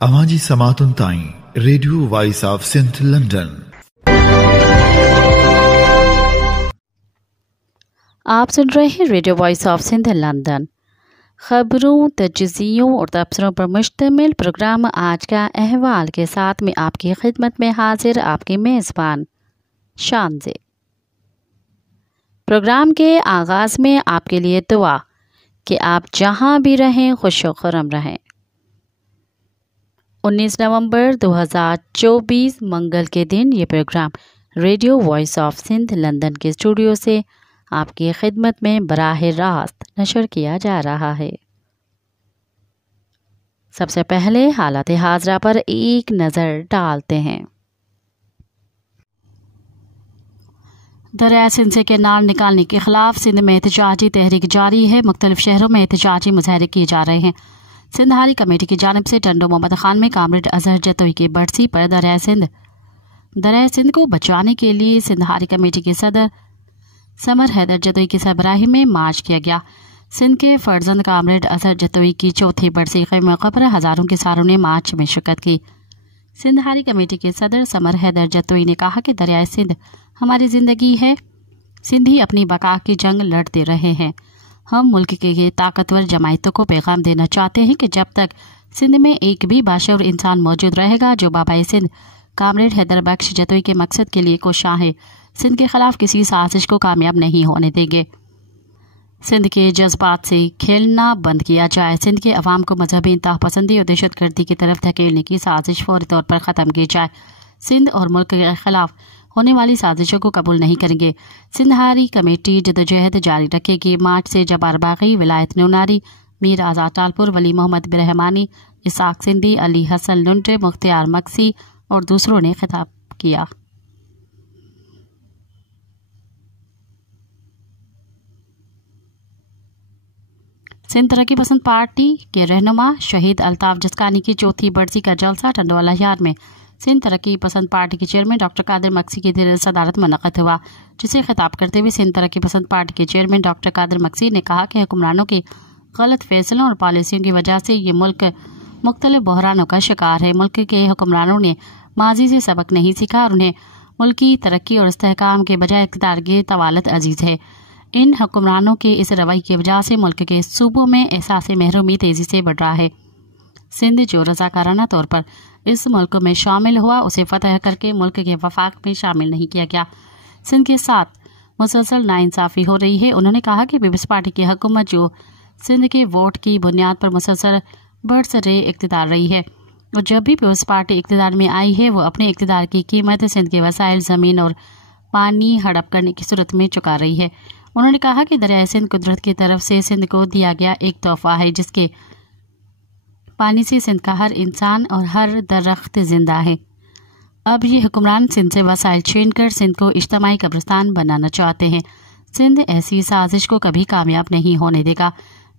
अवाजी समातुन ताई radio voice of Sindh London. आप सुन रहे हैं radio voice of Sindh London. खबरों, तजज़ियों और तबसरों पर मुश्तमिल प्रोग्राम आज का अहवाल के साथ में आपकी खिदमत में हाजिर आपके मेज़बान शान से। प्रोग्राम के आगाज़ में आपके लिए दुआ कि आप जहां भी रहें खुश व खुर्रम रहें। 19 नवंबर 2024 मंगल के दिन ये program radio voice of Sindh London के स्टूडियो से आपकी खिदमत में बराह रास्त नशर किया जा रहा है। सबसे पहले हालात हाजरा पर एक नज़र डालते हैं। दरिया सिंध से कैनाल निकालने के खिलाफ सिंध में एहतजाजी तहरीक जारी है। मुख्तलिफ शहरों में एहतजाजी मुजाहरे किए जा रहे हैं। सिंध हारी कमेटी की जानिब से टंडो मोहम्मद खान में कामरेड अजहर जतोई की बरसी पर दरिया सिंध को बचाने के लिए सिंध हारी कमेटी के सदर समर हैदर जतोई की सरबराही में मार्च किया गया। सिंध के फर्जंद कामरेड अजहर जतोई की चौथी बरसी के मौके पर हजारों किसानों ने मार्च में शिरकत की। सिंध हारी कमेटी के सदर समर हैदर जतोई ने कहा कि दरिया सिंध हमारी जिंदगी है। सिंधी अपनी बका की जंग लड़ते रहे हैं। हम मुल्क के ताकतवर जमायतों को पैगाम देना चाहते हैं कि जब तक सिंध में एक भी बाशऊर इंसान मौजूद रहेगा जो बाबाए सिंध कामरेड हैदर बख्श जतोई के मकसद के लिए कोशां है, सिंध के खिलाफ किसी साजिश को कामयाब नहीं होने देंगे। सिंध के जज्बात से खेलना बंद किया जाए। सिंध के अवाम को मजहबी इंतहा पसंदी और दहशतगर्दी की तरफ धकेलने की साजिश फौरी तौर पर ख़त्म की जाए। सिंध और मुल्क के खिलाफ होने वाली साजिशों को कबूल नहीं करेंगे। सिंध हारी कमेटी जदोजहद जारी रखेगी। मार्च से जबार बागी, विलायत नूनारी, मीर आज़ाद टालपुर, वली मोहम्मद बिरहमानी, इसाक सिंधी, अली हसन लुंडे, मुख्तियार मक्सी और दूसरों ने खिताब किया। सिंध तरक्की पसंद पार्टी के रहनुमा शहीद अल्ताफ जस्कानी की चौथी बरसी का जलसा टंडोवाला यार्ड में सिंध तरक्की पसंद पार्टी के चेयरमैन डॉक्टर कादिर मक्सी की सदारत मुनक़्क़िद हुआ, जिसे खिताब करते हुए सिंध तरक्की पसंद पार्टी के चेयरमैन डॉक्टर कादिर मक्सी ने कहा कि हुक्मरानों के गलत फैसलों और पॉलिसियों की वजह से ये मुल्क मुख्तलिफ बहरानों का शिकार है। मुल्क के हुक्मरानों ने माजी से सबक नहीं सीखा और उन्हें मुल्क की तरक्की और इस्तेहकाम के बजाय इक़्तिदार की तवालत अजीज है। इन हुक्मरानों के इस रवैये की वजह से मुल्क के सूबों में एहसास महरूमी तेजी से बढ़ रहा है। सिंध जो रज़ाकाराना तौर पर इस मुल्क में शामिल हुआ, उसे फतह करके मुल्क के वफाक में शामिल नहीं किया गया। सिंध के साथ मुसलसल नाइंसाफ़ी हो रही है। उन्होंने कहा कि पीपल्स पार्टी की हुकूमत जो सिंध के वोट की बुनियाद पर मुसलसल बरसरे इक़्तिदार रही है और जब भी पीपल्स पार्टी इक़्तिदार में आई है वो अपने इक़्तिदार की कीमत सिंध के वसाइल, ज़मीन और पानी हड़प करने की सूरत में चुका रही है। उन्होंने कहा कि दरिया सिंध कुदरत की तरफ से सिंध को दिया गया एक तोहफा है, जिसके पानी से सिंध का हर इंसान और हर दरख्त जिंदा है। अब ये हुक्मरान सिंध से वसाइल छीन कर सिंध को इज्तमाई कब्रिस्तान बनाना चाहते हैं। सिंध ऐसी साजिश को कभी कामयाब नहीं होने देगा।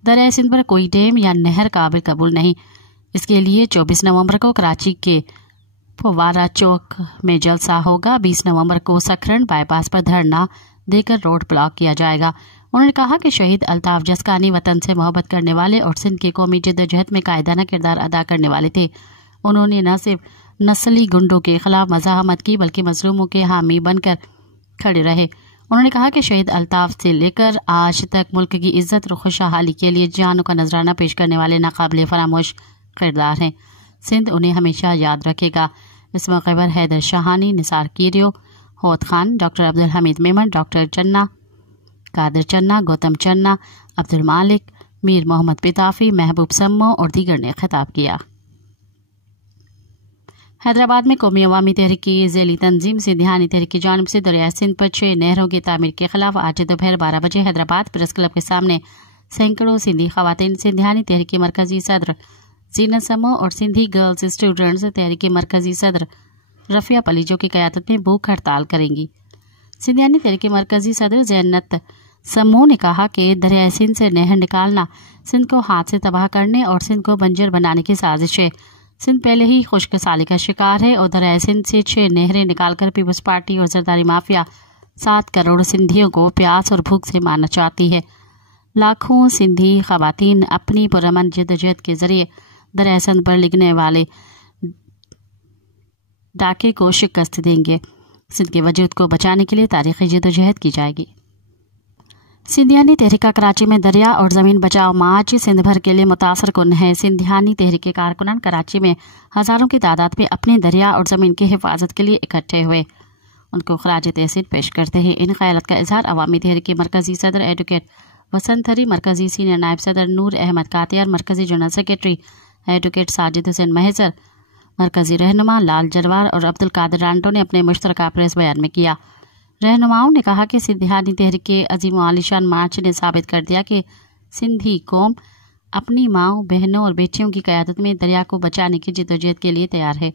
दरिया सिंध पर कोई डैम या नहर काबिल कबूल नहीं। इसके लिए 24 नवंबर को कराची के फवारा चौक में जलसा होगा। 20 नवंबर को सखरन बाईपास पर धरना देकर रोड ब्लॉक किया जाएगा। उन्होंने कहा कि शहीद अल्ताफ जस्कानी वतन से मोहब्बत करने वाले और सिंध के कौमी जद्दोजहद में कायदाना किरदार अदा करने वाले थे। उन्होंने न सिर्फ नस्ली गुंडों के खिलाफ मज़ाहमत की बल्कि मजलूमों के हामी बनकर खड़े रहे। उन्होंने कहा कि शहीद अल्ताफ से लेकर आज तक मुल्क की इज्जत और खुशहाली के लिए जानों का नजराना पेश करने वाले नाकाबिले फरामोश किरदार हैं। सिंध उन्हें हमेशा याद रखेगा। इस मौके पर हैदर शाहानी, निसार कीरियो, होत खान, डॉक्टर अब्दुल हमीद मेमन, डॉक्टर चन्ना, कादिर चन्ना, गौतम चन्ना, अब्दुल मालिक, मीर मोहम्मद पिताफी, महबूब सम्मो और दीगर ने खिताब किया। हैदराबाद में कौमी अवामी तहरीक की ज़ैली तंजीम सिंधियानी तहरीक की जानिब से दरिया सिंध पर 6 नहरों की तामीर के खिलाफ आज दोपहर 12 बजे हैदराबाद प्रेस क्लब के सामने सैकड़ों सिंधी खवातीन सिंधियानी तहरीक के मरकजी सदर जीनत समो और सिंधी गर्ल्स स्टूडेंट्स तहरीक के मरकजी सदर रफिया पलीजो की क़यादत में भूख हड़ताल करेंगी। सिंधियानी तहरीक के मरकजी सदर जैनत समूह ने कहा कि दरिया सिंध से नहर निकालना सिंध को हाथ से तबाह करने और सिंध को बंजर बनाने की साजिश है। सिंध पहले ही खुश्क साली का शिकार है और दरिया सिंध से 6 नहरें निकालकर पीपल्स पार्टी और जरदारी माफिया 7 करोड़ सिंधियों को प्यास और भूख से मारना चाहती है। लाखों सिंधी खवातीन अपनी पुरअमन जद्दोजहद के जरिए दरिया सिंध पर लिखने वाले डाके को शिकस्त देंगे। सिंध के वजूद को बचाने के लिए तारीखी जदोजहद की जाएगी। सिंधियानी तहरीका कराची में दरिया और ज़मीन बचाओ मार्च सिंध भर के लिए मुतासर कुन है। सिंधियानी तहरीक के कारकुनान कराची में हज़ारों की तादाद में अपनी दरिया और ज़मीन की हिफाजत के लिए इकट्ठे हुए। उनको खराज तहसीन पेश करते हैं। इन ख्यालात का इजहार अवामी तहरीक के मरकज़ी सदर एडवोकेट वसंत हरी, मरकज़ी सीनियर नायब सदर नूर अहमद कातियार, मरकज़ी general secretary advocate Sajid Hussain Mahzar, मरकज़ी रहनुमा लाल जरवार और अब्दुल कादिर रांटो ने अपने मुश्तरका प्रेस बयान में किया। रहनुमाओं ने कहा कि सिंधियानी तहरीक के अजीम व आलीशान मार्च ने साबित कर दिया कि सिंधी कौम अपनी माओं, बहनों और बेटियों की क़यादत में दरिया को बचाने की जद्दोजहद के लिए तैयार है।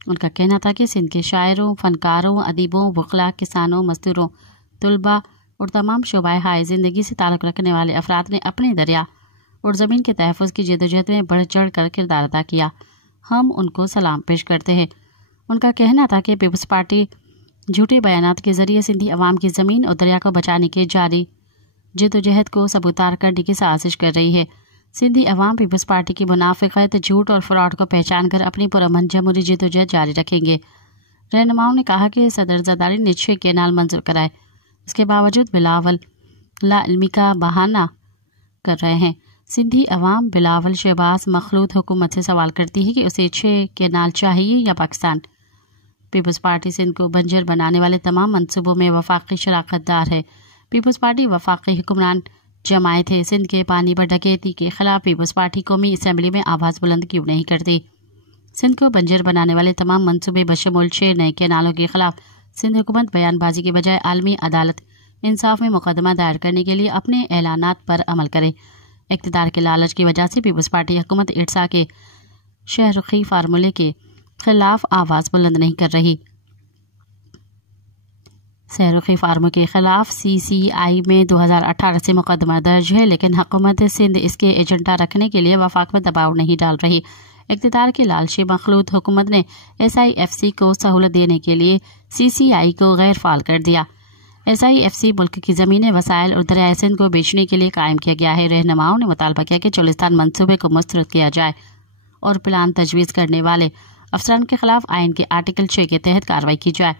उनका कहना था कि सिंध के शायरों, फनकारों, अदीबों, वकला, किसानों, मजदूरों, तुलबा और तमाम शोबाए हाय ज़िंदगी से ताल्लुक़ रखने वाले अफराद ने अपने दरिया और ज़मीन के तहफ़्फ़ुज़ की जद्दोजहद में बढ़ चढ़ कर किरदार अदा किया। हम उनको सलाम पेश करते हैं। उनका कहना था कि पीपल्स पार्टी झूठे बयानात के जरिए सिंधी अवाम की ज़मीन और दरिया को बचाने के जारी जद्दोजहद को सबूतार करने की साजिश कर रही है। सिंधी अवाम पीपल्स पार्टी की मुनाफिकत, झूठ और फ्रॉड को पहचान कर अपनी पुरअमन जमहूरी जद्दोजहद जारी रखेंगे। रहनुमाओं ने कहा कि सदर जरदारी ने 6 केनाल मंजूर कराए, इसके बावजूद बिलावल लाइल्मी का बहाना कर रहे हैं। सिंधी अवाम बिलावल शहबाज मखलूत हुकूमत से सवाल करती है कि उसे 6 केनाल चाहिए या पाकिस्तान। पीपल्स पार्टी सिंध को बंजर बनाने वाले तमाम मंसूबों में वफाकी शराकतदार है। पीपल्स पार्टी वफाकी हुक्मरान जमायत है। सिंध के पानी पर डकैती के खिलाफ पीपल्स पार्टी कौमी असम्बली में आवाज़ बुलंद क्यों नहीं करती? सिंध को बंजर बनाने वाले तमाम मंसूबे बशमूल 6 नए केनालों के खिलाफ सिंध हुकूमत बयानबाजी के बजाय आलमी अदालत इंसाफ में मुकदमा दायर करने के लिए अपने ऐलानात पर अमल करे। इक़्तिदार के लालच की वजह से पीपल्स पार्टी हुकूमत इर्सा के शहरुखी फार्मूले के खिलाफ आवाज़ बुलंद नहीं कर रही। शहरुखी फार्मूले के खिलाफ CCI में 2018 से मुकदमा दर्ज है, लेकिन हुकूमत सिंध इसके एजेंडा रखने के लिए वफाक पर दबाव नहीं डाल रही। इक़्तिदार के लालची मखलूत हुकूमत ने SIFC को सहूलत देने के लिए CCI को गैर फाल कर दिया। SIFC मुल्क की ज़मीनें, वसाइल और दरियाए सिंध को बेचने के लिए कायम किया गया है। रहनुमाओं ने मुतालबा किया कि चोलिस्तान मंसूबे को मुस्तरद किया जाए और प्लान तजवीज़ करने वाले अफसरान के खिलाफ आइन के आर्टिकल 6 के तहत कार्रवाई की जाए।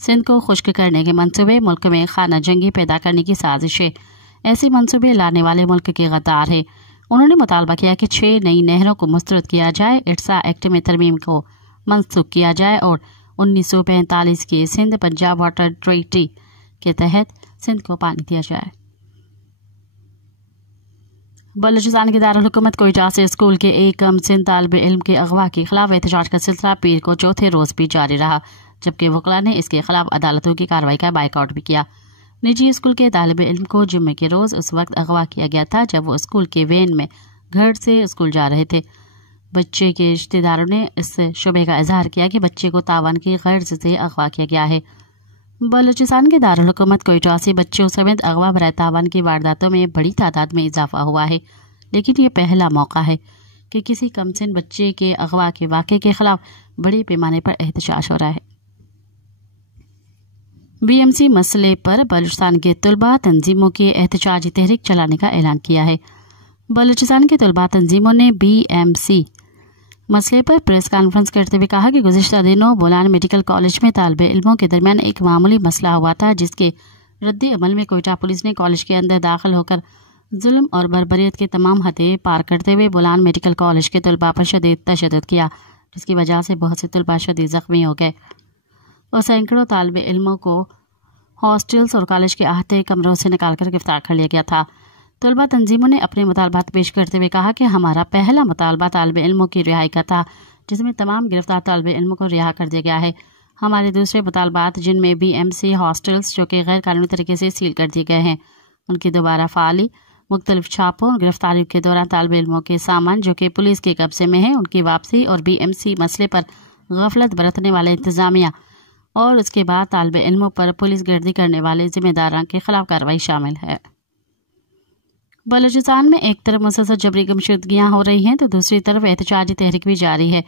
सिंध को खुश्क करने के मंसूबे मुल्क में खाना जंगी पैदा करने की साजिश है। ऐसे मंसूबे लाने वाले मुल्क के गद्दार है। उन्होंने मुतालबा किया कि 6 नई नहरों को मुस्तरद किया जाए, इर्सा एक्ट में तरमीम को मनसूख किया जाए और 1945 के सिंध पंजाब वाटर ट्रीटी के तहत सिंध को पानी दिया जाए। बलूचिस्तान के दारुल हुकूमत कोयटा से स्कूल के एक सिंध तालिब इल्म के अगवा के खिलाफ एहतजाज का सिलसिला पीर को चौथे रोज भी जारी रहा, जबकि वकला ने इसके खिलाफ अदालतों की कार्रवाई का बाइकआउट भी किया। निजी स्कूल के तालिब इल्म को जुम्मे के रोज उस वक्त अगवा किया गया था जब वो स्कूल के वैन में घर से स्कूल जा रहे थे। बच्चे के रिश्तेदारों ने इस शुबे का इजहार किया कि बच्चे को तावन की गर्ज से अगवा किया गया है। बलूचिस्तान के दारुल हुकूमत कोयटा से बच्चों समेत अगवा बराए तावन की वारदातों में बड़ी तादाद में इजाफा हुआ है, लेकिन ये पहला मौका है कि किसी कमसिन बच्चे के अगवा के वाक़े के खिलाफ बड़े पैमाने पर एहतजाज हो रहा है। BMC मसले पर बलूचिस्तान के तुलबा तंजीमों की एहतजाजी तहरीक चलाने का ऐलान किया है। बलूचिस्तान के तुलबा तंजीमों ने BMC मसले पर प्रेस कॉन्फ्रेंस करते हुए कहा कि गुज़िश्ता दिनों बोलान मेडिकल कॉलेज में तालिब इल्मों के दरमियान एक मामूली मसला हुआ था, जिसके रद्द अमल में कोयटा पुलिस ने कॉलेज के अंदर दाखिल होकर जुल्म और बर्बरियत के तमाम हदें पार करते हुए बोलान मेडिकल कॉलेज के तुलबा पर शदीद तशद्दुद किया, जिसकी वजह से बहुत से तुलबा शदीद ज़ख्मी हो गए और सैकड़ों तालिब इल्मों को हॉस्टल्स और कॉलेज के आहते कमरों से निकालकर गिरफ्तार कर लिया गया था। तुलबा तंजीमों ने अपने मुतालबात पेश करते हुए कहा कि हमारा पहला मुतालबा तालिब इल्मों की रिहाई का था, जिसमें तमाम गिरफ्तार तालिब इल्मों को रिहा कर दिया गया है। हमारे दूसरे मुतालबात, जिनमें BMC हॉस्टल्स जो कि गैर कानूनी तरीके से सील कर दिए गए हैं, उनकी दोबारा फाली, मुख्तलिफ छापों और गिरफ्तारी के दौरान तालिब इल्मों के सामान जो कि पुलिस के कब्जे में है उनकी वापसी और BMC मसले पर गफलत बरतने वाले इंतजामिया और उसके बाद तालिब इल्मों पर पुलिस गर्दी करने वाले जिम्मेदारान के खिलाफ कार्रवाई शामिल है। बलूचिस्तान में एक तरफ मुसलसल जबरी गुमशुदगियाँ हो रही हैं तो दूसरी तरफ एहतजाजी तहरीक भी जारी है।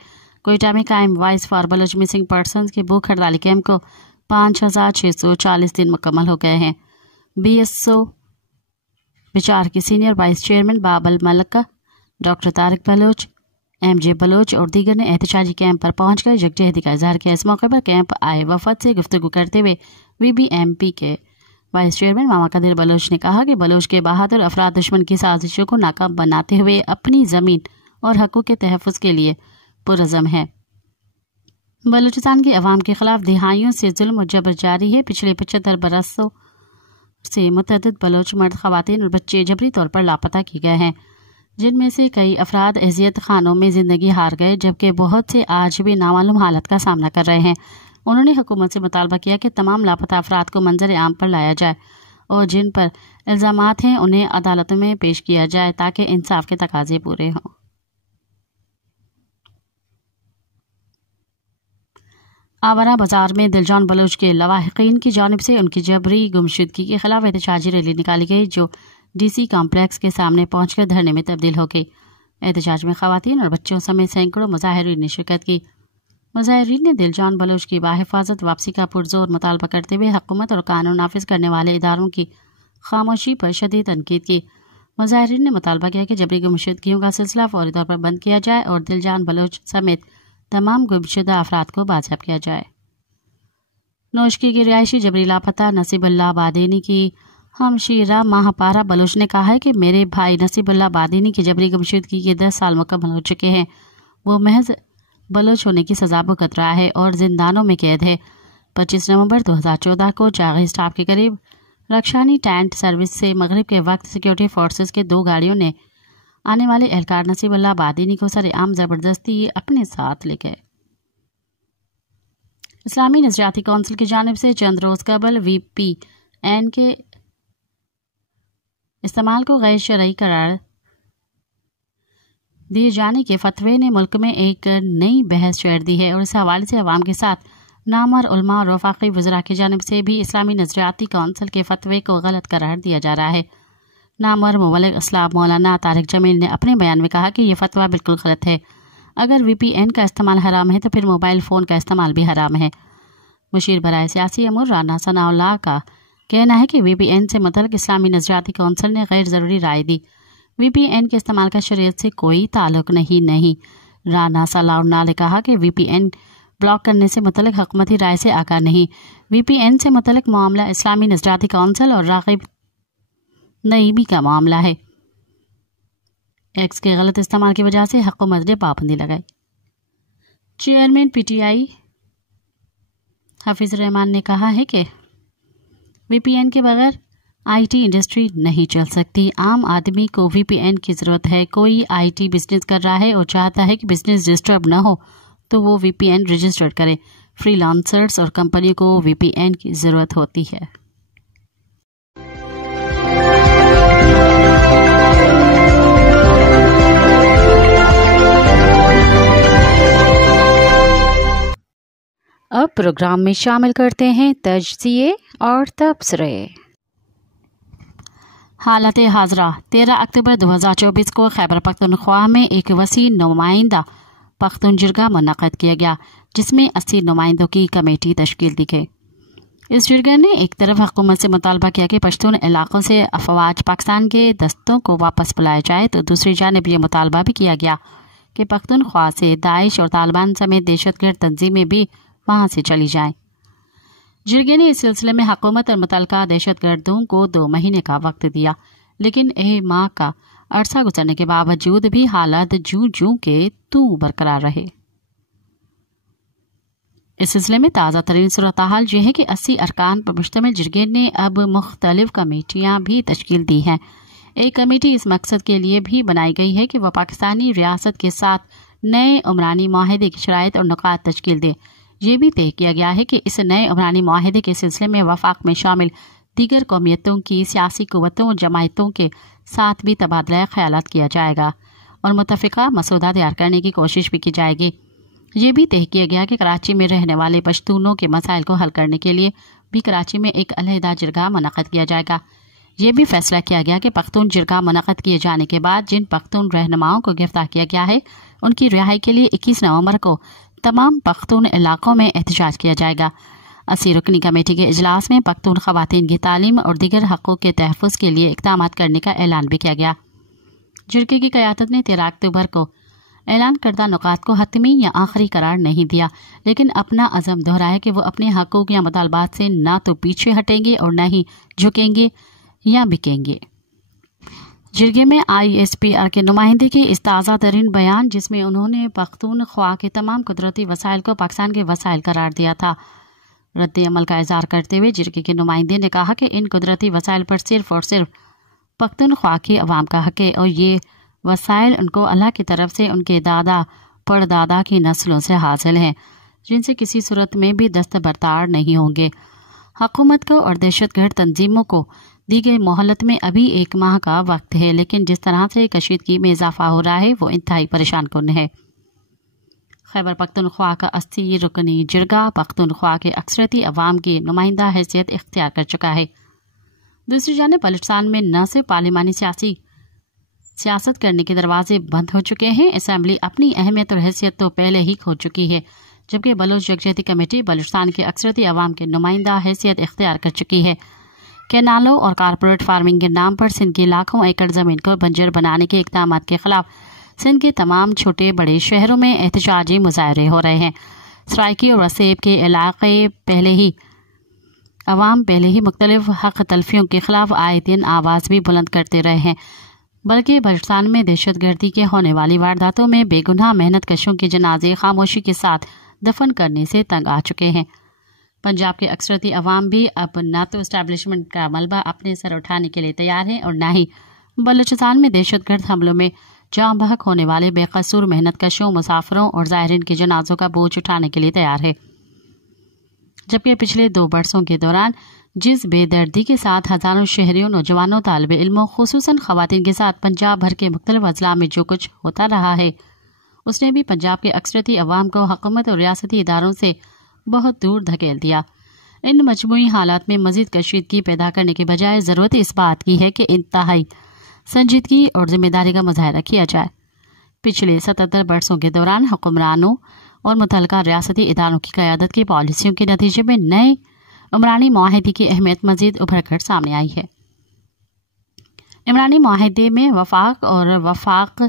कोयटा में कायम voice for Baloch missing persons के भूख हड़ताली कैंप को 5640 दिन मुकम्मल हो गए हैं। BSO विचार के senior vice chairman Babal Malka, doctor Tariq Baloch, MJ Baloch और दीगर ने एहतजाजी कैंप पर पहुंचकर यकजहती का इजहार किया। इस मौके पर कैंप आए वफद से गुफ्तगू करते हुए VBMP के वाइस चेयरमैन मामा कदीर बलोच ने कहा कि बलोच के बहादुर अफराद दुश्मन की साजिशों को नाकाम बनाते हुए अपनी ज़मीन और हकों के तहफ़्फ़ुज़ के लिए पुरज़म है। बलूचिस्तान की अवाम के खिलाफ दिहाइयों से जुल्म और जबर जारी है। पिछले 75 बरसों से मुतअद्दिद बलोच मर्द, ख़वातीन और बच्चे जबरी तौर पर लापता किए गए हैं, जिनमें से कई अफराद अज़ियत खानों में ज़िंदगी हार गए, जबकि बहुत से आज भी नामालूम हालत का सामना कर रहे हैं। उन्होंने हुकूमत से मुतालबा किया कि तमाम लापता अफराद को मंजर आम पर लाया जाए और जिन पर इल्ज़ामात हैं उन्हें अदालतों में पेश किया जाए ताकि इंसाफ के तकाजे पूरे हों। आवारा बाजार में दिलजान बलोच के लवाहिकीन की जानिब से उनकी जबरी गुमशुदगी के खिलाफ एहतजाजी रैली निकाली गई, जो DC कॉम्प्लेक्स के सामने पहुंचकर धरने में तब्दील हो गई। एहतजाज में ख़वातीन और बच्चों समेत सैकड़ों मुजाहिरीन ने शिरकत की। मुजाहिरीन ने दिलजान बलोच की बाहिफाजत वापसी का पुरजोर मुतालबा करते हुए हुकूमत और कानून नाफिज करने वाले इदारों की खामोशी पर शदीद तनकीद की। मुजाहिरीन ने मुतालबा किया कि जबरी गुमशुदगियों का सिलसिला फौरी तौर पर बंद किया जाए और दिलजान बलोच समेत तमाम गुमशुदा अफराद को बाजियाब किया जाए। नोशकी की रिहायशी जबरी लापता नसीबुल्लाह बादीनी की हमशीरा महापारा बलोच ने कहा है कि मेरे भाई नसीबुल्लाह बादीनी की जबरी गुमशुदगी के 10 साल मुकम्मल हो चुके हैं। वो महज बलोच होने की सजा भुगत रहा है और जिंदानों में कैद है। 25 नवंबर 2014 को जागी स्टाफ के करीब रक्षानी टैंट सर्विस से मगरिब के वक्त सिक्योरिटी फोर्सेस के 2 गाड़ियों ने आने वाले एहलकार नसीबुल्लाह बादीनी को सरेआम ज़बरदस्ती अपने साथ ले गए। इस्लामी नज़रियाती कौंसिल की जानिब से चंद रोज़ कबल VPN के इस्तेमाल को गैर शरई करार दिए जाने के फतवे ने मुल्क में एक नई बहस छेड़ दी है और इस हवाले से अवाम के साथ नामवर उलमा और वफाकी वज़रा की जानिब से भी इस्लामी नज़रियाती कौंसिल के फतवे को गलत करार दिया जा रहा है। नामवर मुबल्लिग इस्लाम मौलाना तारिक जमील ने अपने बयान में कहा कि यह फतवा बिल्कुल गलत है। अगर VPN का इस्तेमाल हराम है तो फिर मोबाइल फ़ोन का इस्तेमाल भी हराम है। मुशीर बराए सियासी अमूर राना सनाउल्लाह का कहना है कि VPN से मुतल्लिक़ इस्लामी नज़रियाती कौंसिल ने गैर ज़रूरी राय दी। VPN के इस्तेमाल का शरीयत से कोई ताल्लुक नहीं। राना सनाउल्लाह ने कहा कि VPN ब्लॉक करने से मुतल्लिक़ हुकूमती राय से आगाह नहीं। VPN से मुतल्लिक़ मामला इस्लामी नज़रियाती कौंसिल और राग़िब नईमी का मामला है। एक्स के गलत इस्तेमाल की वजह से हुकूमत ने पाबंदी लगाई। चेयरमैन PTI हफीज़ रहमान ने कहा है कि VPN के बगैर IT इंडस्ट्री नहीं चल सकती। आम आदमी को VPN की ज़रूरत है। कोई IT बिजनेस कर रहा है और चाहता है कि बिजनेस डिस्टर्ब ना हो तो वो VPN रजिस्टर्ड करे। फ्रीलांसर्स और कंपनी को VPN की ज़रूरत होती है। अब प्रोग्राम में शामिल करते हैं तजज़िये और तबसरे। हालत हाजरा 13 अक्टूबर 2024 को खैबर पख्तूनख्वा में एक वसी नुमाइंदा पख्तून जिरगा मुनक़द किया गया, जिसमें 80 नुमाइंदों की कमेटी तश्कील दी गई। इस जिरगा ने एक तरफ हुकूमत से मुतालबा किया कि पश्तून इलाकों से अफवाज पाकिस्तान के दस्तों को वापस बुलाया जाए, तो दूसरी जानिब ये मुतालबा भी किया गया कि पख्तूनख्वा से दाइश और तालिबान समेत दहशतगर्द तंजीमें भी वहाँ से चली जाएं। जिरगे ने इस सिलसिले में हुकूमत और मुतल्लिका दहशतगर्दों को 2 महीने का वक्त दिया, लेकिन 1 माह का अरसा गुजरने के बावजूद भी हालात जूं के तूं बरकरार रहे। इस सिलसिले में ताज़ा तरीन सूरत हाल यह है कि 80 अरकान पर मुश्तमिल जिरगे ने अब मुख्तलिफ कमेटियाँ भी तश्कील दी हैं। एक कमेटी इस मकसद के लिए भी बनाई गई है कि वह पाकिस्तानी रियासत के साथ नए उमरानी माहिदे की शराइत और नुकात तश्कील दे। ये भी तय किया गया है कि इस नए उमरानी माहिदे के सिलसिले में वफाक में शामिल दीगर कौमियतों की सियासी कुव्वतों और जमायतों के साथ भी तबादला ख्यालात किया जाएगा और मुतफ़िका मसूदा तैयार करने की कोशिश भी की जाएगी। ये भी तय किया गया कि कराची में रहने वाले पश्तूनों के मसाइल को हल करने के लिए भी कराची में एक अलहदा जिरगा मुनक़द किया जाएगा। ये भी फैसला किया गया कि पख्तून जिरगा मुनक़द किए जाने के बाद जिन पख्तून रहनुमाओं को गिरफ्तार किया गया है, उनकी रिहाई के लिए 21 नवंबर को तमाम पख्तून इलाकों में एहतजाज किया जाएगा। 80 रुकनी कमेटी के इजलास में पख्तून ख़वातीन की तालीम और दीगर हक़ों के तहफ़्फ़ुज़ के लिए इक़दामात करने का ऐलान भी किया गया। जिरगे की क़यादत ने 13 अक्टूबर को ऐलान करदा नुकात को हतमी या आखिरी करार नहीं दिया, लेकिन अपना अज़म दोहराया कि वो अपने हकूक़ या मुतालबात से ना तो पीछे हटेंगे और न ही झुकेंगे या बिकेंगे। जिरगे में ISPR के नुमाइंदे की इस ताज़ा तरीन बयान, जिसमें उन्होंने पख्तूनख्वा के तमाम कुदरती वसाइल को पाकिस्तान के वसाइल करार दिया था, रद्द अमल का इज़हार करते हुए जिरगे के नुमाइंदे ने कहा कि इन कुदरती वसाइल पर सिर्फ और सिर्फ पख्तूनख्वा की अवाम का हक है और ये वसाइल उनको अल्लाह की तरफ से उनके दादा परदादा की नस्लों से हासिल हैं, जिनसे किसी सूरत में भी दस्तबरदार नहीं होंगे। हुकूमत को और दहशतगर्द तंजीमों को दी गई मोहलत में अभी 1 माह का वक्त है, लेकिन जिस तरह से कशीदगी में इजाफा हो रहा है वो इंतहाई परेशान कुन है। खैबर पख्तूनख्वा का 80 रुकनी जिरगा पख्तूनख्वा के अक्सरती अवाम की नुमाइंदा हैसियत इख्तियार कर चुका है। दूसरी जानिब बलूचिस्तान में न सिर्फ पार्लिमानी सियासत करने के दरवाजे बंद हो चुके हैं, असेंबली अपनी अहमियत और हैसियत तो पहले ही खो चुकी है, जबकि बलोच यकजहती कमेटी बलूचिस्तान के अक्सरती अवाम के नुमाइंदा हैसियत इख्तियार कर चुकी है। कैनालों और कारपोरेट फार्मिंग के नाम पर सिंध की लाखों एकड़ ज़मीन को बंजर बनाने के इक़दाम के खिलाफ सिंध के तमाम छोटे बड़े शहरों में एहतजाजी मुजाहरे हो रहे हैं। सराइकी और वसेब के इलाके अवाम पहले ही मुख्तलिफ हक तलफियों के खिलाफ आए दिन आवाज़ भी बुलंद करते रहे हैं, बल्कि बलूचिस्तान में दहशतगर्दी के होने वाली वारदातों में बेगुनाह मेहनत कशों के जनाजे खामोशी के साथ दफन करने से तंग आ चुके हैं। पंजाब के अक्सरती अवाम भी अब न तो इस्टेब्लिशमेंट का मलबा अपने सर उठाने के लिए तैयार है और न ही बलूचिस्तान में दहशतगर्द हमलों में जाँ बहक होने वाले बेकसूर मेहनत कशों, मुसाफिरों और ज़ायरीन के जनाजों का बोझ उठाने के लिए तैयार है। जबकि पिछले 2 बरसों के दौरान जिस बेदर्दी के साथ हज़ारों शहरियों, नौजवानों, तालिब इल्मों, खुसूसन ख़वातीन के साथ पंजाब भर के मुख्तलिफ अजला में जो कुछ होता रहा है, उसने भी पंजाब के अक्सरती अवाम को हुकूमत और रियासती इदारों से बहुत दूर धकेल दिया। इन मजमूई हालात में मज़ीद कशीदगी पैदा करने के बजाय ज़रूरत इस बात की है कि इंतहाई संजीदगी और जिम्मेदारी का मुजाहरा किया जाए। पिछले 77 बरसों के दौरान हुक्मरानों और मुतल्लिका रियासती इदारों की क़यादत की पॉलिसियों के नतीजे में नए इमरानी मुआहदे की अहमियत मज़ीद उभर कर सामने आई है। इमरानी मुआहदे में वफाक और वफाक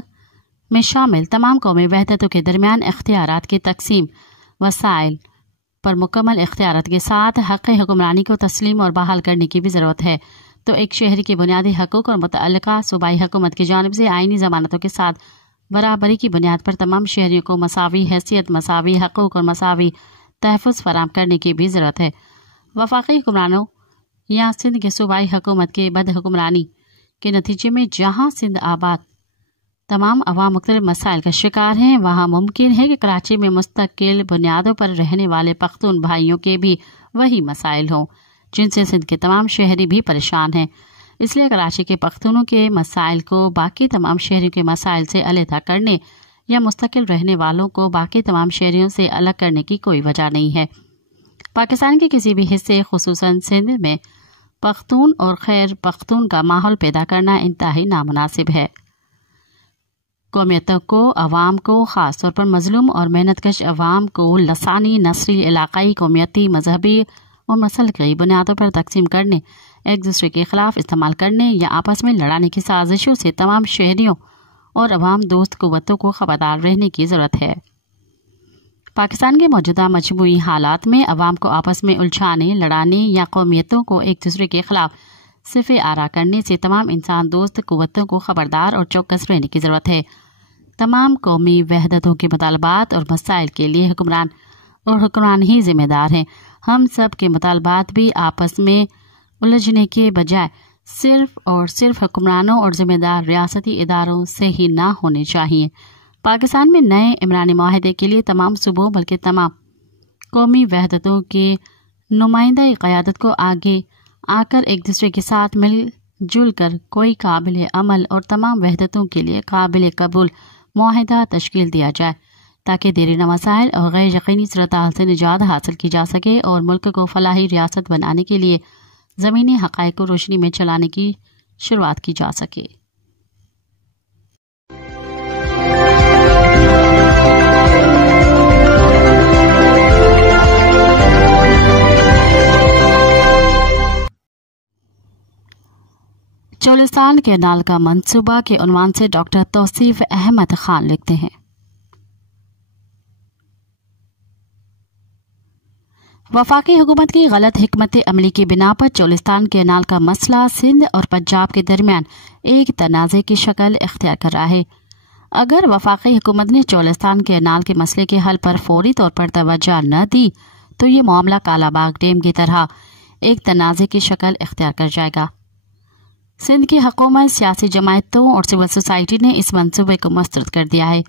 में शामिल तमाम कौमी वहदतों के दरमियान इख्तियारात की तकसीम, वसाइल पर मुकम्मल इख्तियारात के साथ हक़ हुक्मरानी को तस्लीम और बहाल करने की भी ज़रूरत है। तो एक शहरी के बुनियादी हकूक़ और मुतअल्लिका सूबाई हुकूमत की जानिब से आइनी ज़मानतों के साथ बराबरी की बुनियाद पर तमाम शहरियों को मसावी हैसियत, मसावी हकूक़ और मसावी तहफ़्फ़ुज़ फराहम करने की भी ज़रूरत है। वफाकी हुक्मरानों या सिंध के सूबाई हुकूमत के बदहुक्मरानी के नतीजे में जहाँ सिंध आबाद तमाम अवाम मुख्तलिफ मसाइल का शिकार हैं, वहाँ मुमकिन है कि कराची में मुस्तकिल बुनियादों पर रहने वाले पख्तून भाइयों के भी वही मसाइल हों जिनसे सिंध के तमाम शहरी भी परेशान हैं। इसलिए कराची के पख्तूनों के मसाइल को बाकी तमाम शहरियों के मसाइल से अलहदा करने या मुस्तकिल रहने वालों को बाकी तमाम शहरियों से अलग करने की कोई वजह नहीं है। पाकिस्तान के किसी भी हिस्से, खुसूसन सिंध में पख्तून और खैर पख्तून का माहौल पैदा करना इंतहाई नामुनासिब है। कौमियतों को, अवाम को, ख़ास तौर पर मजलूम और मेहनतकश अवाम को लसानी, नस्ली, इलाकाई, कौमियती, मजहबी और मसलकी बुनियादों पर तकसीम करने, एक दूसरे के खिलाफ इस्तेमाल करने या आपस में लड़ाने की साजिशों से तमाम शहरियों और अवाम दोस्त कुव्वतों को खबरदार रहने की ज़रूरत है। पाकिस्तान के मौजूदा मजमूई हालात में अवाम को आपस में उलझाने, लड़ाने या कौमियतों को एक दूसरे के खिलाफ सिफ़े आरा करने से तमाम इंसान दोस्त कुव्वतों को खबरदार और चौकस रहने की ज़रूरत है। तमाम कौमी वहदतों के मुतालबात और मसाइल के लिए हुक्मरान ही जिम्मेदार हैं। हम सब के मुतालबात भी आपस में उलझने के बजाय सिर्फ और सिर्फ हुक्मरानों और जिम्मेदार रियासती इदारों से ही ना होने चाहिए। पाकिस्तान में नए इमरानी मुआहदे के लिए तमाम सूबों बल्कि तमाम कौमी वहदतों के नुमाइंदा क़यादत को आगे आकर एक दूसरे के साथ मिलजुल कर कोई काबिल अमल और तमाम वहदतों के लिए काबिल कबूल मुआहदा तश्कील दिया जाए, ताकि देरीना मसाइल और गैर यकीनी सूरत-ए-हाल से निजात हासिल की जा सके और मुल्क को फलाही रियासत बनाने के लिए ज़मीनी हक़ाइक़ को रोशनी में चलाने की शुरुआत की जा सके। चोलिस्तान कैनाल का मंसूबा के उन्वान से डॉक्टर तौसीफ अहमद खान लिखते हैं। वफाकी हुकूमत की गलत हिकमत अमली की बिना पर चोलिस्तान कैनाल का मसला सिंध और पंजाब के दरमियान एक तनाज़े की शक्ल इख्तियार कर रहा है। अगर वफाकी हुकूमत ने चोलिस्तान कैनाल के मसले के हल पर फौरी तौर पर तवज्जो न दी तो ये मामला कालाबाग डैम की तरह एक तनाज़े की शक्ल इख्तियार कर जाएगा। सिंध की हुकूमत, सियासी जमायतों और सिविल सोसाइटी ने इस मंसूबे को मुस्तरद कर दिया है।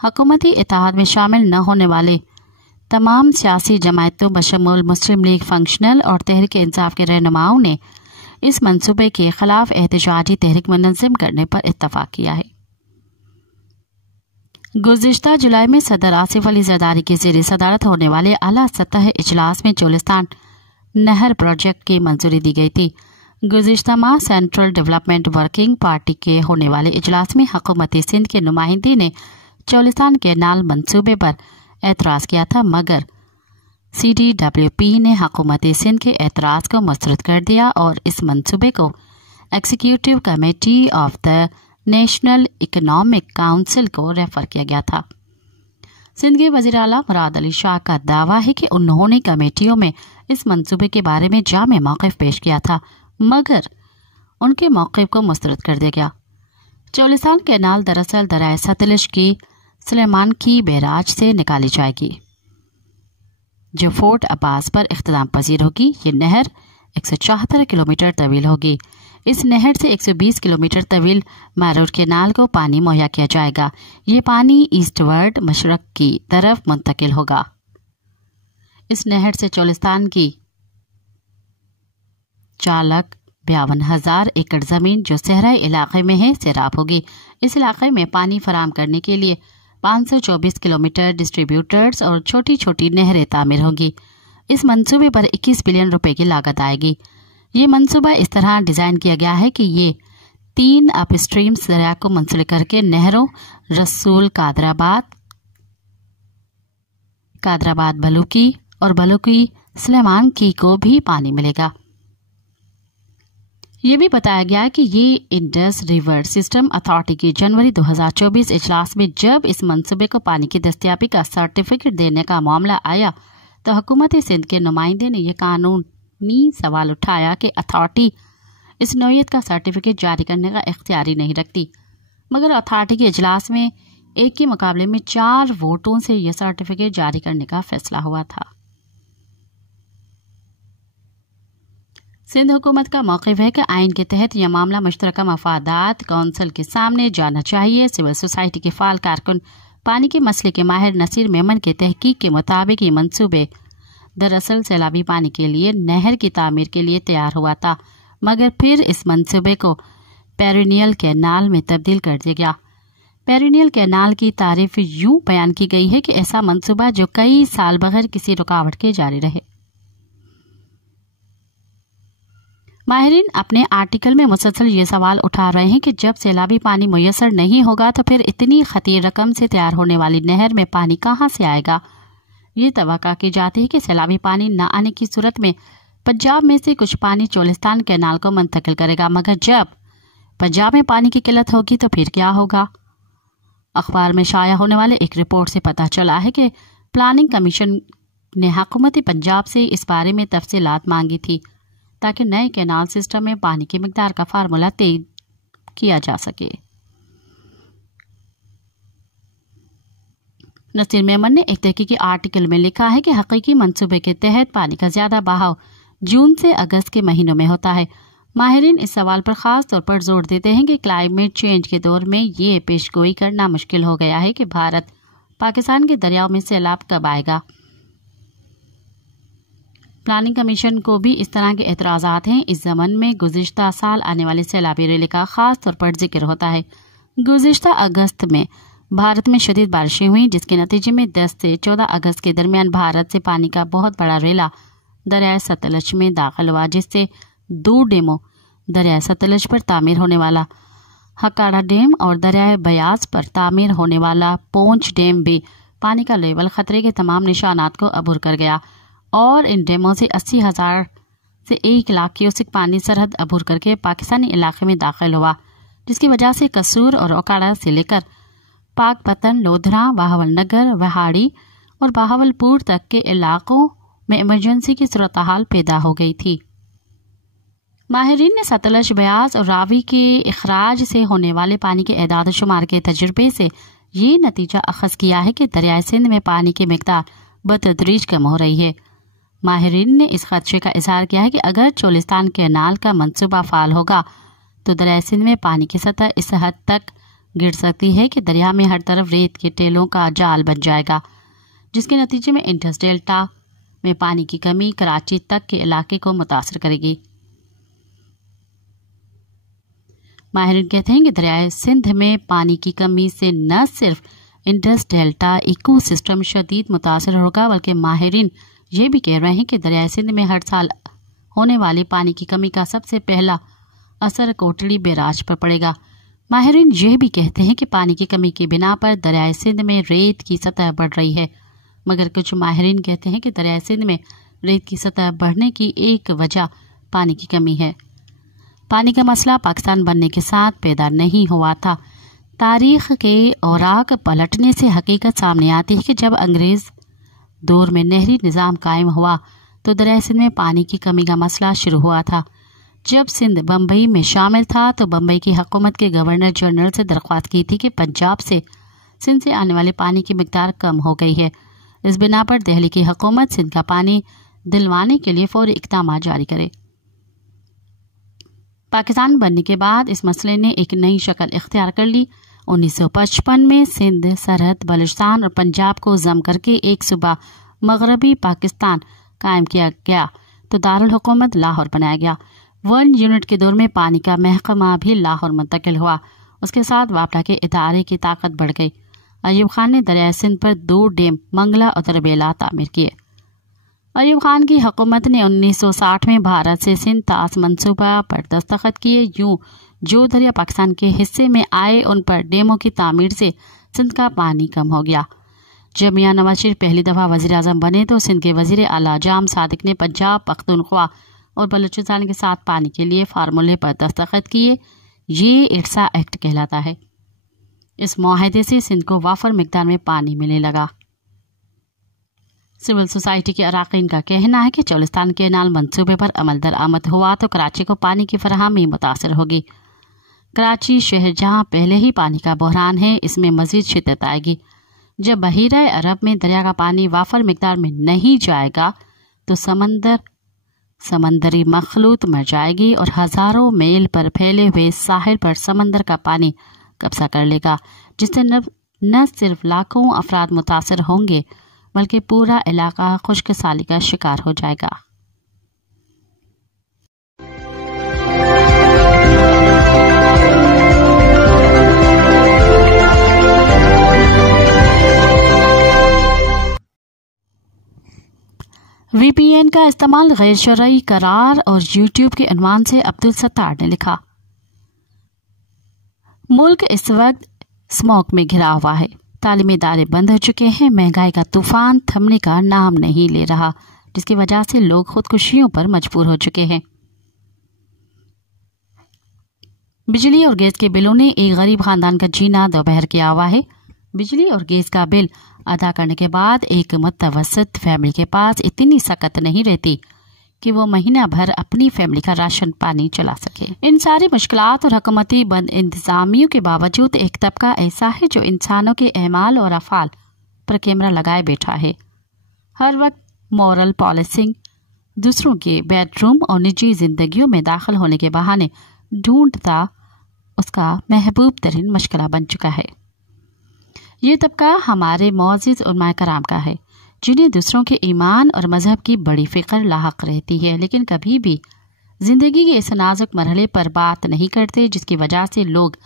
हुकूमती इत्तेहाद में शामिल न होने वाले तमाम सियासी जमायतों बशमूल मुस्लिम लीग फंक्शनल और तहरीक इंसाफ के रहनुमाओं ने इस मंसूबे के खिलाफ एहतजाजी तहरीक मुनज़्ज़म करने पर इत्तफाक किया है। गुज़िश्ता जुलाई में सदर आसिफ अली ज़रदारी की ज़ेर सदारत होने वाले आला सतह इजलास में चोलिस्तान नहर प्रोजेक्ट की मंजूरी दी गई थी। गुज़िश्ता माह सेंट्रल डेवलपमेंट वर्किंग पार्टी के होने वाले इजलास में हुकूमती सिंध के नुमाइंदे ने चोलिस्तान कैनाल मंसूबे पर एतराज़ किया था, मगर CDWP ने हुकूमती सिंध के एतराज़ को मुस्तरद कर दिया और इस मंसूबे को executive committee of the national economic council को रेफर किया गया था। सिंध के वज़ीर आला मुराद अली शाह का दावा है कि उन्होंने कमेटियों में इस मंसूबे के बारे में जामे मौक़िफ़ पेश किया था, मगर उनके मौक़िफ़ को मुस्तरद कर दिया गया। चोलिस्तान कैनाल दरअसल दरिया सतलज की सुलेमान की बैराज से निकाली जाएगी, जो फोर्ट अब्बास पर इख्तिताम पजीर होगी। ये नहर 174 किलोमीटर तवील होगी। इस नहर से 120 किलोमीटर तवील मैरोड कैनाल को पानी मुहैया किया जाएगा। ये पानी ईस्टवर्ड मशरक की तरफ मुंतकिल होगा। इस नहर से चोलिस्तान की 4,52,000 एकड़ जमीन जो सहराई इलाके में है सैराब होगी। इस इलाके में पानी फराम करने के लिए 524 किलोमीटर डिस्ट्रीब्यूटर्स और छोटी छोटी नहरें तामीर होंगी। इस मंसूबे पर 21 बिलियन रुपए की लागत आएगी। ये मंसूबा इस तरह डिजाइन किया गया है कि ये 3 अपस्ट्रीम दरिया को मुंसलिक करके नहरों रसूल कादराबाद बलूकी और बलूकी सुलेमान की को भी पानी मिलेगा। ये भी बताया गया कि ये इंडस रिवर सिस्टम अथॉरिटी की जनवरी 2024 इजलास में जब इस मंसूबे को पानी की दस्तयाबी का सर्टिफिकेट देने का मामला आया तो हुकूमत सिंध के नुमाइंदे ने यह कानूनी सवाल उठाया कि अथॉरिटी इस नौयत का सर्टिफिकेट जारी करने का इख्तियार नहीं रखती, मगर अथॉरिटी के इजलास में एक के मुकाबले में 4 वोटों से यह सर्टिफिकेट जारी करने का फैसला हुआ था। सिंध हुकूमत का मौक़िफ़ है कि आइन के तहत यह मामला मुश्तरका मफादात कौंसिल के सामने जाना चाहिए। सिविल सोसाइटी के फाल कारकुन पानी के मसले के माहिर नसीर मेमन के तहकीक के मुताबिक ये मंसूबे दरअसल सैलाबी पानी के लिए नहर की तामीर के लिए तैयार हुआ था, मगर फिर इस मंसूबे को पेरिनियल कैनाल में तब्दील कर दिया गया। पेरिनियल कैनाल की तारीफ यूं बयान की गई है कि ऐसा मंसूबा जो कई साल बगैर किसी रुकावट के जारी रहे। माहिरीन अपने आर्टिकल में मुसलसल ये सवाल उठा रहे हैं कि जब सैलाबी पानी मुयस्सर नहीं होगा तो फिर इतनी खतीर रकम से तैयार होने वाली नहर में पानी कहाँ से आएगा। ये तवक्का की जाती है कि सैलाबी पानी न आने की सूरत में पंजाब में से कुछ पानी चोलिस्तान कैनाल को मुंतकिल करेगा, मगर जब पंजाब में पानी की किल्लत होगी तो फिर क्या होगा। अखबार में शाया होने वाले एक रिपोर्ट से पता चला है कि प्लानिंग कमीशन ने हुकूमती पंजाब से इस बारे में तफसीलात मांगी थी ताकि नए कैनाल सिस्टम में पानी की मिकदार का फार्मूला तय किया जा सके। नसीर मेमन ने एक तहकीकी आर्टिकल में लिखा है कि हकीकी मंसूबे के तहत पानी का ज्यादा बहाव जून से अगस्त के महीनों में होता है। माहिरीन इस सवाल पर खास तौर पर जोर देते हैं कि क्लाइमेट चेंज के दौर में ये पेशगोई करना मुश्किल हो गया है कि भारत पाकिस्तान के दरियाओं में सैलाब कब आएगा। प्लानिंग कमीशन को भी इस तरह के एतराज़ात हैं। इस ज़मन में गुज़िश्ता साल आने वाले सैलाबी रैली का खास तौर पर जिक्र होता है। गुज़िश्ता अगस्त में भारत में शदीद बारिशें हुई, जिसके नतीजे में 10 से 14 अगस्त के दरमियान भारत से पानी का बहुत बड़ा रेला दरिया सतलज में दाखिल हुआ, जिससे 2 डैमों दरिया सतलज पर तामीर होने वाला हकाड़ा डैम और दरिया बयास पर तामीर होने वाला पोंच डैम भी पानी का लेवल खतरे के तमाम निशानात को अबूर कर गया और इन डैमों से 80,000 से 1 लाख क्यूसेक पानी सरहद अबूर करके पाकिस्तानी इलाके में दाखिल हुआ, जिसकी वजह से कसूर और ओकाड़ा से लेकर पाकपतन, लोधरा, बहावलनगर, वहाड़ी और बहावलपुर तक के इलाकों में इमरजेंसी की सूरत हाल पैदा हो गई थी। माहिरीन ने सतलज, ब्यास और रावी के इखराज से होने वाले पानी के एदाद शुमार के तजुर्बे से ये नतीजा अखज़ किया है कि दरियाए सिंध में पानी की मिकदार बतदरीज कम हो रही है। माहिरीन ने इस खदशे का इजहार किया है कि अगर चोलिस्तान कैनाल का मंसूबा फाल होगा तो दरियाए सिंध में पानी की सतह इस हद तक गिर सकती है कि दरिया में हर तरफ रेत के टेलों का जाल बन जाएगा, जिसके नतीजे में इंडस डेल्टा में पानी की कमी कराची तक के इलाके को मुतासर करेगी। माहिरीन कहते हैं कि दरियाए सिंध में पानी की कमी से न सिर्फ इंडस डेल्टा इकोसिस्टम शदीद मुतासर होगा, बल्कि माहिरीन ये भी कह रहे हैं कि दरियाए सिंध में हर साल होने वाली पानी की कमी का सबसे पहला असर कोटड़ी बैराज पर पड़ेगा। माहिरीन ये भी कहते हैं कि पानी की कमी की बिना पर दरियाए सिंध में रेत की सतह बढ़ रही है, मगर कुछ माहिरीन कहते हैं कि दरियाए सिंध में रेत की सतह बढ़ने की एक वजह पानी की कमी है। पानी का मसला पाकिस्तान बनने के साथ पैदा नहीं हुआ था। तारीख के औराक पलटने से हकीकत सामने आती है कि जब अंग्रेज दौर में नहरी निज़ाम कायम हुआ तो दरियाए सिंध में पानी की कमी का मसला शुरू हुआ था। जब सिंध बम्बई में शामिल था तो बम्बई की हुकूमत के गवर्नर जनरल से दरख्वास्त की थी कि पंजाब से सिंध से आने वाले पानी की मिकदार कम हो गई है। इस बिना पर दिल्ली की हुकूमत सिंध का पानी दिलवाने के लिए फौरी इक़दाम जारी करे। पाकिस्तान बनने के बाद इस मसले ने एक नई शक्ल इख्तियार कर ली। 1955 में सिंध, सरहद, बलूचिस्तान और पंजाब को जम करके एक सूबा मगरबी पाकिस्तान कायम किया गया तो दारुल हुकूमत लाहौर बनाया गया। 1 यूनिट के दौर में पानी का महकमा भी लाहौर मुंतकिल हुआ। उसके साथ वापडा के इदारे की ताकत बढ़ गई। अयूब खान ने दरियाए सिंध पर 2 डैम मंगला और तरबेला तामीर किए। अयूब खान की हुकूमत ने 1960 में भारत से सिंध तास मंसूबा पर दस्तखत किए। यूं जो दरिया पाकिस्तान के हिस्से में आए उन पर डैमों की तामीर से सिंध का पानी कम हो गया। जब मियां नवाज शरीफ पहली दफ़ा वज़ीर आज़म बने तो सिंध के वज़ीर आला जाम सादिक ने पंजाब, पख्तूनख्वा और बलूचिस्तान के साथ पानी के लिए फार्मूले पर दस्तखत किए। ये इर्सा एक्ट कहलाता है। इस मुआहदे से सिंध को वाफर मिकदार में पानी मिलने लगा। सिविल सोसाइटी के अराकीन का कहना है कि चोलिस्तान कैनाल मंसूबे पर अमल दरामद हुआ तो कराची को पानी की फराहमी मुतासर होगी। कराची शहर जहां पहले ही पानी का बहरान है, इसमें मजीद शिद्दत आएगी। जब बहीरा अरब में दरिया का पानी वाफर मिकदार में नहीं जाएगा तो समंदरी मखलूत मर जाएगी और हजारों मील पर फैले हुए साहिल पर समंदर का पानी कब्जा कर लेगा, जिससे न सिर्फ लाखों अफराद मुतासर होंगे बल्कि पूरा इलाका खुश्क साली का शिकार हो जाएगा। वीपीएन का इस्तेमाल गैर शरई करार और यूट्यूब के उन्वान से अब्दुल सत्तार ने लिखा। मुल्क इस वक्त स्मोक में घिरा हुआ है। तालीमी इदारे बंद हो चुके हैं। महंगाई का तूफान थमने का नाम नहीं ले रहा, जिसकी वजह से लोग खुदकुशियों पर मजबूर हो चुके हैं। बिजली और गैस के बिलों ने एक गरीब खानदान का जीना दोपहर किया हुआ है। बिजली और गैस का बिल अदा करने के बाद एक मुतवसत फैमिली के पास इतनी सकत नहीं रहती कि वो महीना भर अपनी फैमिली का राशन पानी चला सके। इन सारी मुश्किलात और हुकूमती बंद इंतजामियों के बावजूद एक तबका ऐसा है जो इंसानों के अमाल और अफाल पर कैमरा लगाए बैठा है। हर वक्त मॉरल पॉलिसिंग, दूसरों के बेडरूम और निजी जिंदगियों में दाखिल होने के बहाने ढूंढता उसका महबूब तरीन मशगला बन चुका है। ये तबका हमारे मोअज़्ज़िज़ उलमाए कराम का है, जिन्हें दूसरों के ईमान और मजहब की बड़ी फिक्र लाहक रहती है, लेकिन कभी भी जिंदगी के इस नाजुक मरहले पर बात नहीं करते, जिसकी वजह से लोग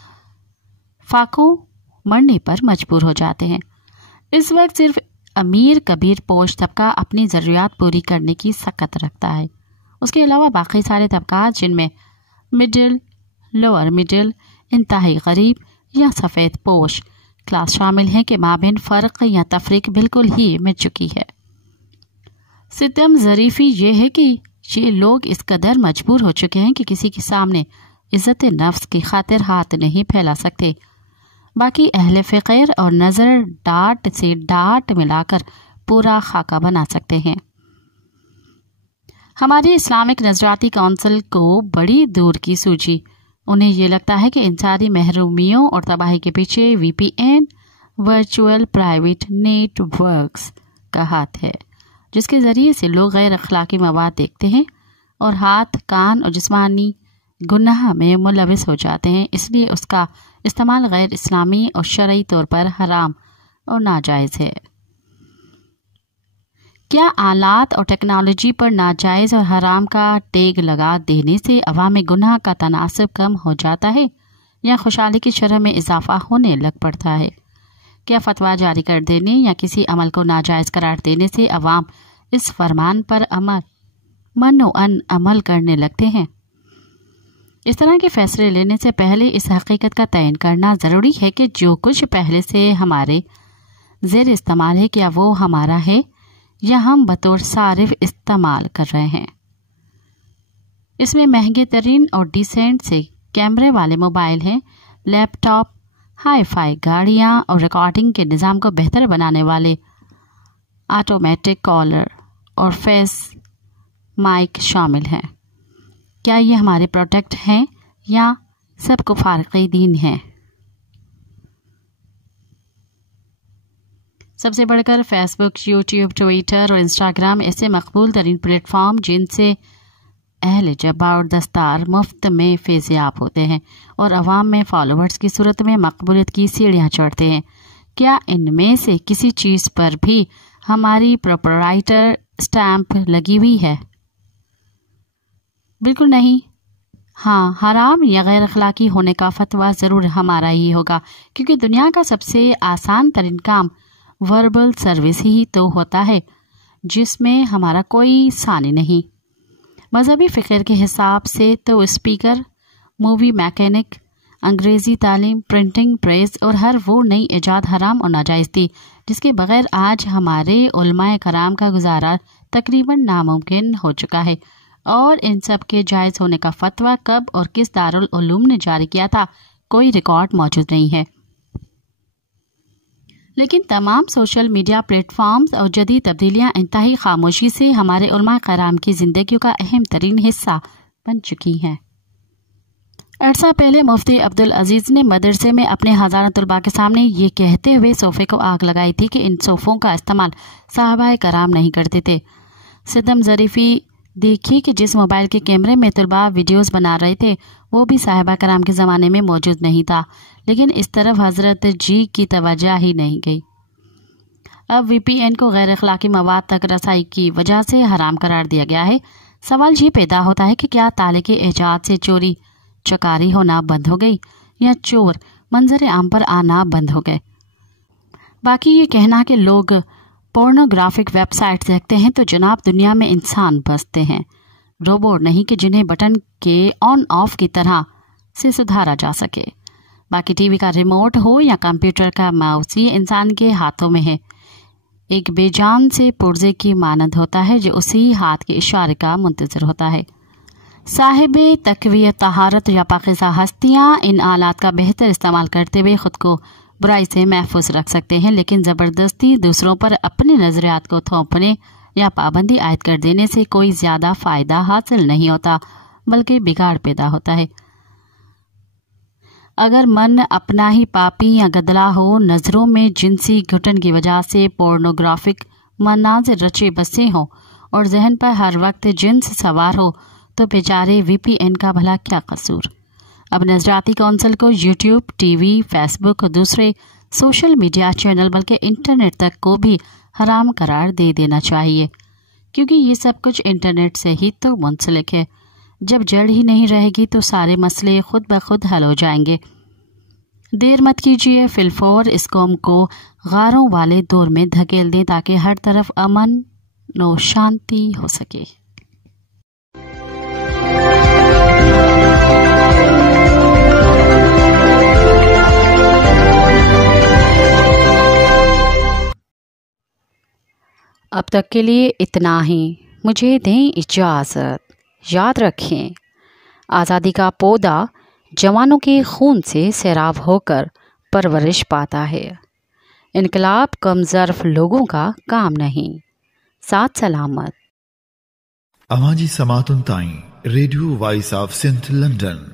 फाकों मरने पर मजबूर हो जाते हैं। इस वक्त सिर्फ अमीर कबीर पोश तबका अपनी ज़रूरियात पूरी करने की सकत रखता है। उसके अलावा बाकी सारे तबकात जिनमें मिडिल, लोअर मिडिल, इंतहाई गरीब या सफ़ेद पोश क्लास शामिल हैं के माबेन फ़र्क या तफरीक बिल्कुल ही मिट चुकी है। सितम ज़रीफ़ी ये है कि ये लोग इस कदर मजबूर हो चुके हैं कि किसी के सामने इज़्ज़त नफ्स की खातिर हाथ नहीं फैला सकते। बाकी अहले फ़िक्र और नज़र डाट से डाट मिलाकर पूरा खाका बना सकते हैं। हमारी इस्लामिक नजराती काउंसिल को बड़ी दूर की सूझी। उन्हें ये लगता है कि इन सारी महरूमियों और तबाही के पीछे VPN वर्चुअल प्राइवेट नेटवर्क्स का हाथ है, जिसके ज़रिए से लोग गैर अखलाकी मवाद देखते हैं और हाथ, कान और जिस्मानी गुनाह में मुलविस हो जाते हैं। इसलिए उसका इस्तेमाल गैर इस्लामी और शरई तौर पर हराम और नाजायज़ है। क्या आलात और टेक्नोलॉजी पर नाजायज़ और हराम का टैग लगा देने से अवामी गुनाह का तनासब कम हो जाता है या खुशहाली की शरह में इजाफा होने लग पड़ता है? क्या फतवा जारी कर देने या किसी अमल को नाजायज़ करार देने से अवाम इस फरमान पर मनोअन अमल करने लगते हैं? इस तरह के फैसले लेने से पहले इस हकीकत का तयन करना ज़रूरी है कि जो कुछ पहले से हमारे ज़ेर इस्तेमाल है, क्या वो हमारा है या हम बतौर सारिफ इस्तेमाल कर रहे हैं। इसमें महंगे तरीन और डिसेंट से कैमरे वाले मोबाइल हैं, लैपटॉप, हाई-फाई गाड़ियां और रिकॉर्डिंग के निज़ाम को बेहतर बनाने वाले ऑटोमेटिक कॉलर और फेस माइक शामिल हैं। क्या ये हमारे प्रोडक्ट हैं या सब कुफार दीन हैं? सबसे बढ़कर फेसबुक, यूट्यूब, ट्विटर और इंस्टाग्राम ऐसे मकबूल तरीन प्लेटफॉर्म जिनसे अहल जब्बा और दस्तार मुफ्त में फैज़याब होते हैं और अवाम में फॉलोअर्स की सूरत में मकबूलियत की सीढ़ियाँ चढ़ते हैं। क्या इनमें से किसी चीज़ पर भी हमारी प्रोप्राइटर स्टैंप लगी हुई है? बिल्कुल नहीं। हाँ, हराम या गैर अखलाकी होने का फतवा ज़रूर हमारा ही होगा, क्योंकि दुनिया का सबसे आसान तरीन काम वर्बल सर्विस ही तो होता है जिसमें हमारा कोई सानी नहीं। मजहबी फ़िक्र के हिसाब से तो स्पीकर, मूवी मैकेनिक, अंग्रेज़ी तालीम, प्रिंटिंग प्रेस और हर वो नई ईजाद हराम और नाजायज़ थी जिसके बगैर आज हमारे उलमाए कराम का गुजारा तकरीबन नामुमकिन हो चुका है। और इन सब के जायज़ होने का फतवा कब और किस दारुल उलूम ने जारी किया था, कोई रिकॉर्ड मौजूद नहीं है। लेकिन तमाम सोशल मीडिया प्लेटफॉर्म्स और जदीद तब्दीलियाँ इंतहाई खामोशी से हमारे उलमा कराम की ज़िंदगी का अहम तरीन हिस्सा बन चुकी हैं। अरसा पहले मुफ्ती अब्दुल अजीज़ ने मदरसे में अपने हज़ारों तलबा के सामने ये कहते हुए सोफ़े को आग लगाई थी कि इन सोफ़ों का इस्तेमाल साहबाए कराम नहीं करते थे। सिदम ज़रीफ़ी देखी कि जिस मोबाइल के कैमरे में तलबा वीडियोस बना रहे थे वो भी साहिबा कराम के ज़माने में मौजूद नहीं था, लेकिन इस तरफ हज़रत जी की तवज्जो ही नहीं गई। अब VPN को गैर अखलाकी मवाद तक रसाई की वजह से हराम करार दिया गया है। सवाल ये पैदा होता है कि क्या ताले के एजाद से चोरी चकारी होना बंद हो गई या चोर मंजर आम पर आना बंद हो गए? बाकी ये कहना कि लोग पोर्नोग्राफिक वेबसाइट देखते हैं तो जनाब दुनिया में इंसान बसते हैं, रोबोट नहीं कि जिन्हें बटन के ऑन ऑफ की तरह से सुधारा जा सके। बाकी टीवी का रिमोट हो या कंप्यूटर का माउस, ये इंसान के हाथों में है। एक बेजान से पुर्जे की मानद होता है जो उसी हाथ के इशारे का मुंतजर होता है। साहिबे तकवीयत तहारत या पाकीज़ा हस्तियाँ इन आलात का बेहतर इस्तेमाल करते हुए खुद को बुराई से महफूज रख सकते हैं, लेकिन ज़बरदस्ती दूसरों पर अपने नज़रियात को थोपने या पाबंदी आयद कर देने से कोई ज़्यादा फ़ायदा हासिल नहीं होता, बल्कि बिगाड़ पैदा होता है। अगर मन अपना ही पापी या गदला हो, नज़रों में जिनसी घुटन की वजह से पोर्नोग्राफिक मनाज़िर रचे बसे हों और जहन पर हर वक्त जिन्स सवार हो, तो बेचारे VPN का भला क्या कसूर। अब नजराती काउंसिल को यूट्यूब, टीवी, फेसबुक और दूसरे सोशल मीडिया चैनल बल्कि इंटरनेट तक को भी हराम करार दे देना चाहिए, क्योंकि ये सब कुछ इंटरनेट से ही तो मुंसलिक है। जब जड़ ही नहीं रहेगी तो सारे मसले खुद ब खुद हल हो जाएंगे। देर मत कीजिए, फिलफौर इस कौम को गारों वाले दौर में धकेल दें ताकि हर तरफ अमन और शांति हो सके। अब तक के लिए इतना ही, मुझे दें इजाज़त। याद रखें, आज़ादी का पौधा जवानों के खून से सैराब होकर परवरिश पाता है। इनकलाब कमज़र्फ लोगों का काम नहीं। साथ सलामत। अवाजी समातुन ताई radio voice of Sindh London.